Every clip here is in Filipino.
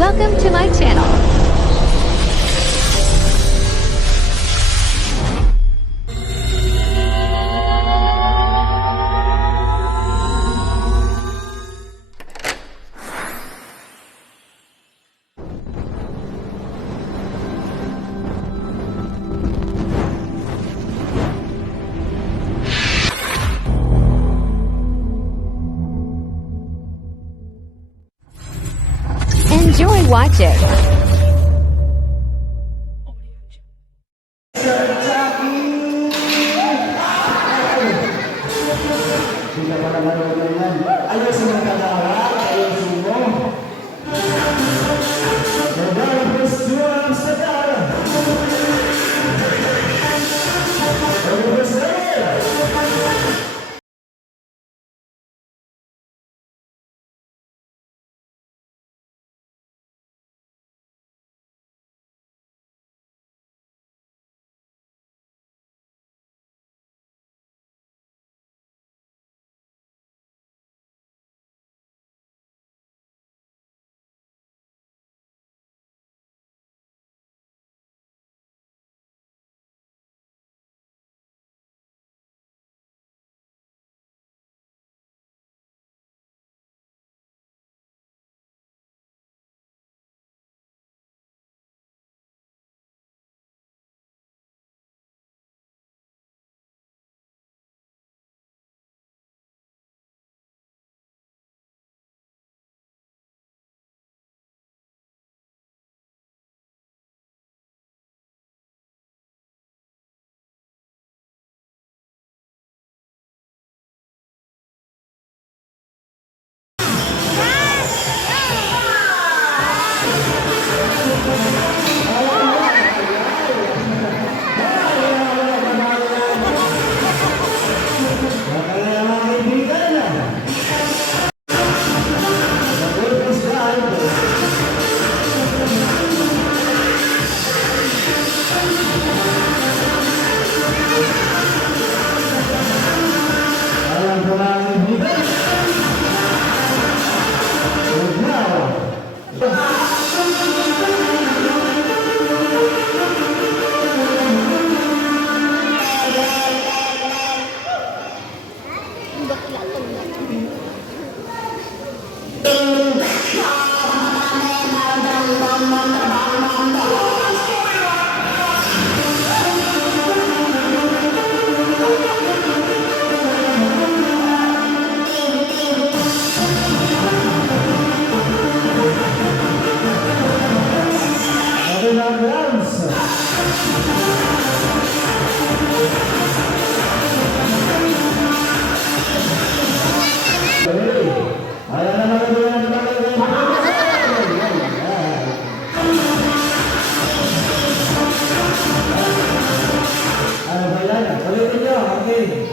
Welcome to my channel. Enjoy watching.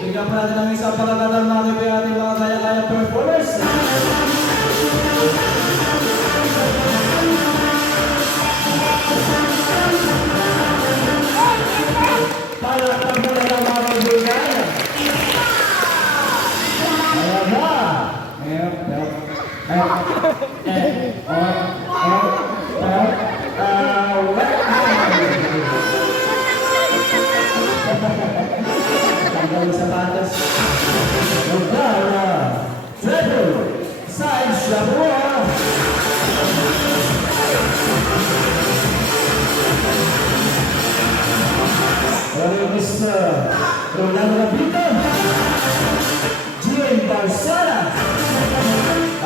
Bigyan pa natin ng isang pagkakataon natin kay ating mga kaya-kaya performers. Palakpak mo na lang mga kaibigan. Ayan na. Tanggal sa patas. Magdala. Treble. Side Shabua. Mr. Rolando Lapito. Gien Barsara.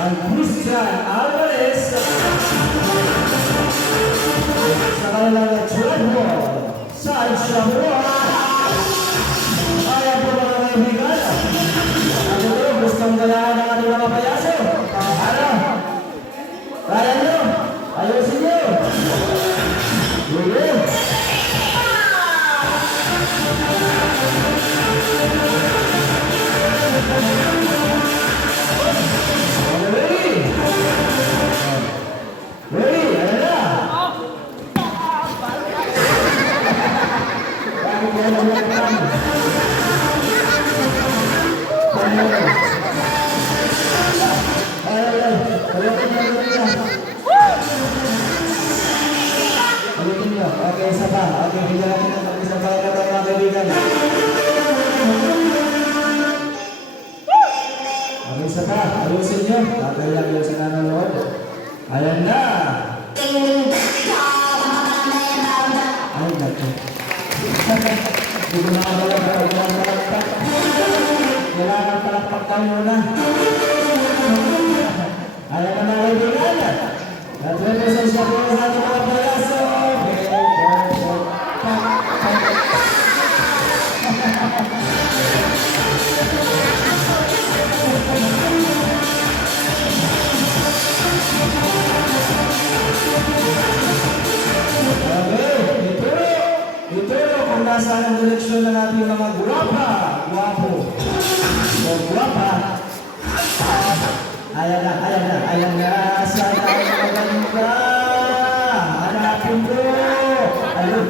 And Christian Alvarez. Sa kanilang treble. Side Shabua. Kaya po mga kaibigan, ano ito, gustong galaan ng ating mga payaso? Ano? Kaya nyo? Ayusin nyo? Sige! Ready? Ready? Ayan na! isa pa. Okay, bigyan natin ng isang pagkakataon mga kaibigan. Okay, isa pa. Ayusin nyo. Tatay lang yun sa nanonood. Ayan na. Ay, naku. Hindi ko nakagalang pa. Kailangan palakpak tayo muna. Ayan na mga kaibigan. At represensya po sa ating mga palaso. Ituro kung nasaan ang direksyon ng ating mga guwapa. Guwapo. O guwapa. Ayan na. Saan tayo mga ganda? Hanapin ko. Ayun.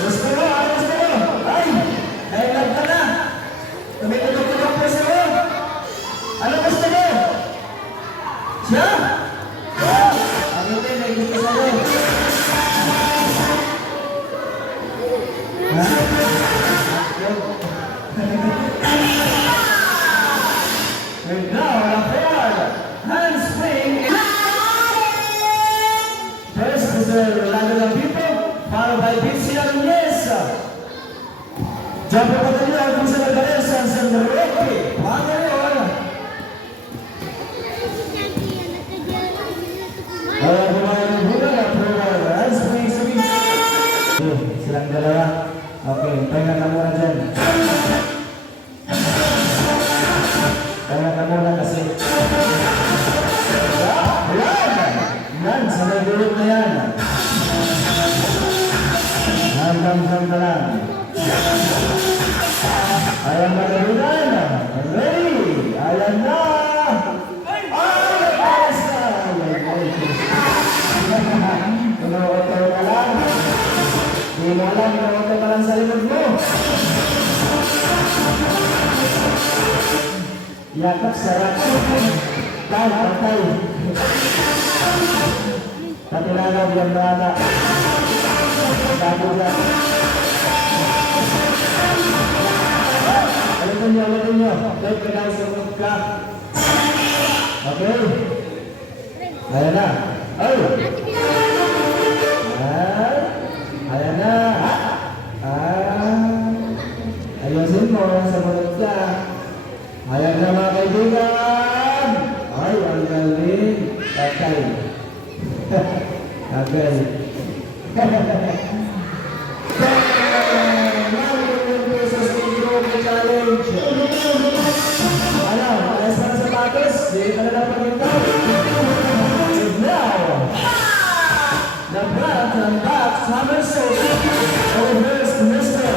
Gusto mo? Ay! Nailag ka na. Tumitulog po sa mo. Ano gusto mo? Siya? Ang hindi, may gusto sa'yo. Ha? And now, the fourth handspring. First is the Rolando people, followed by Bitsy Alvarez. Jump over the line, Bitsy Alvarez, and Rocky. Panginoon. Silang dalawa. Okay, pahinga ka muna dyan. Pahinga ka muna kasi. Yan, sa may gulog na yan. Hanggang ka lang. Ayan na kalunan. Ready? Ayan na. Inuoto ka lang. Hindi mo alam, inuoto ka lang sa likod mo. Yakap sarap. Patay. Patilanaw yung bata. Tabugan. Alitin nyo. Like ka guys, yung ka. Okay. Ayan na. Ay! Ayan na. Ayusin mo sa mulot ka. Ayan na mga kaibigan. Ay, ang galing. Patay. Okay. Ano? Alas na sa sapatos? Hindi ka na napagintay. The breath and back summer soul reverse Mr.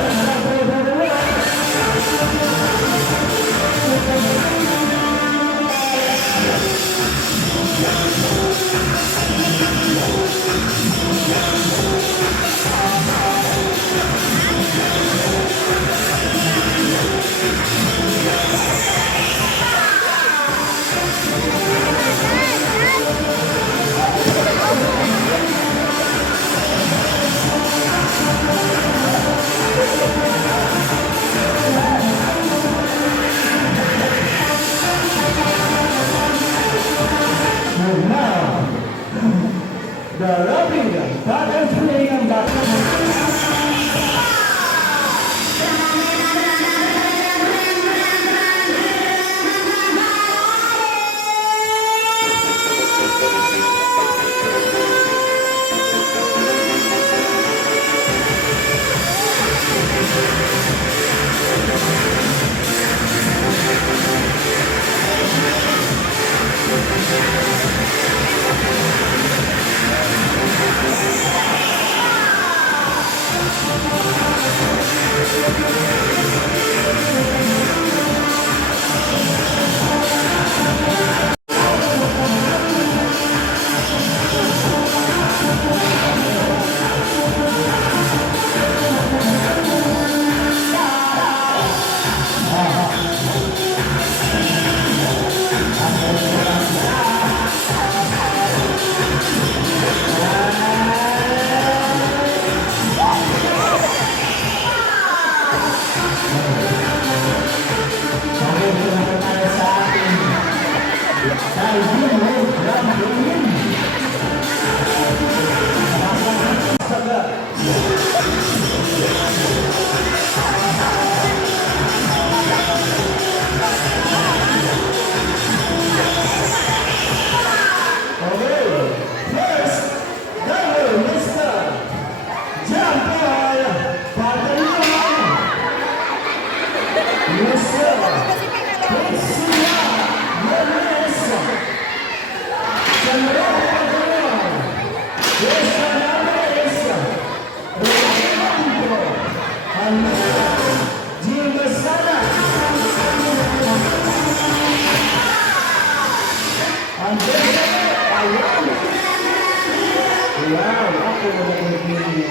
Wow, ako na nagpipili.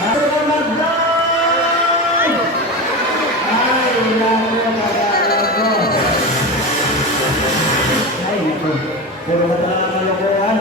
Salamat daw! Ay, naku, kagalaw ko. Ay, naku. Puro ka talaga kalokohan.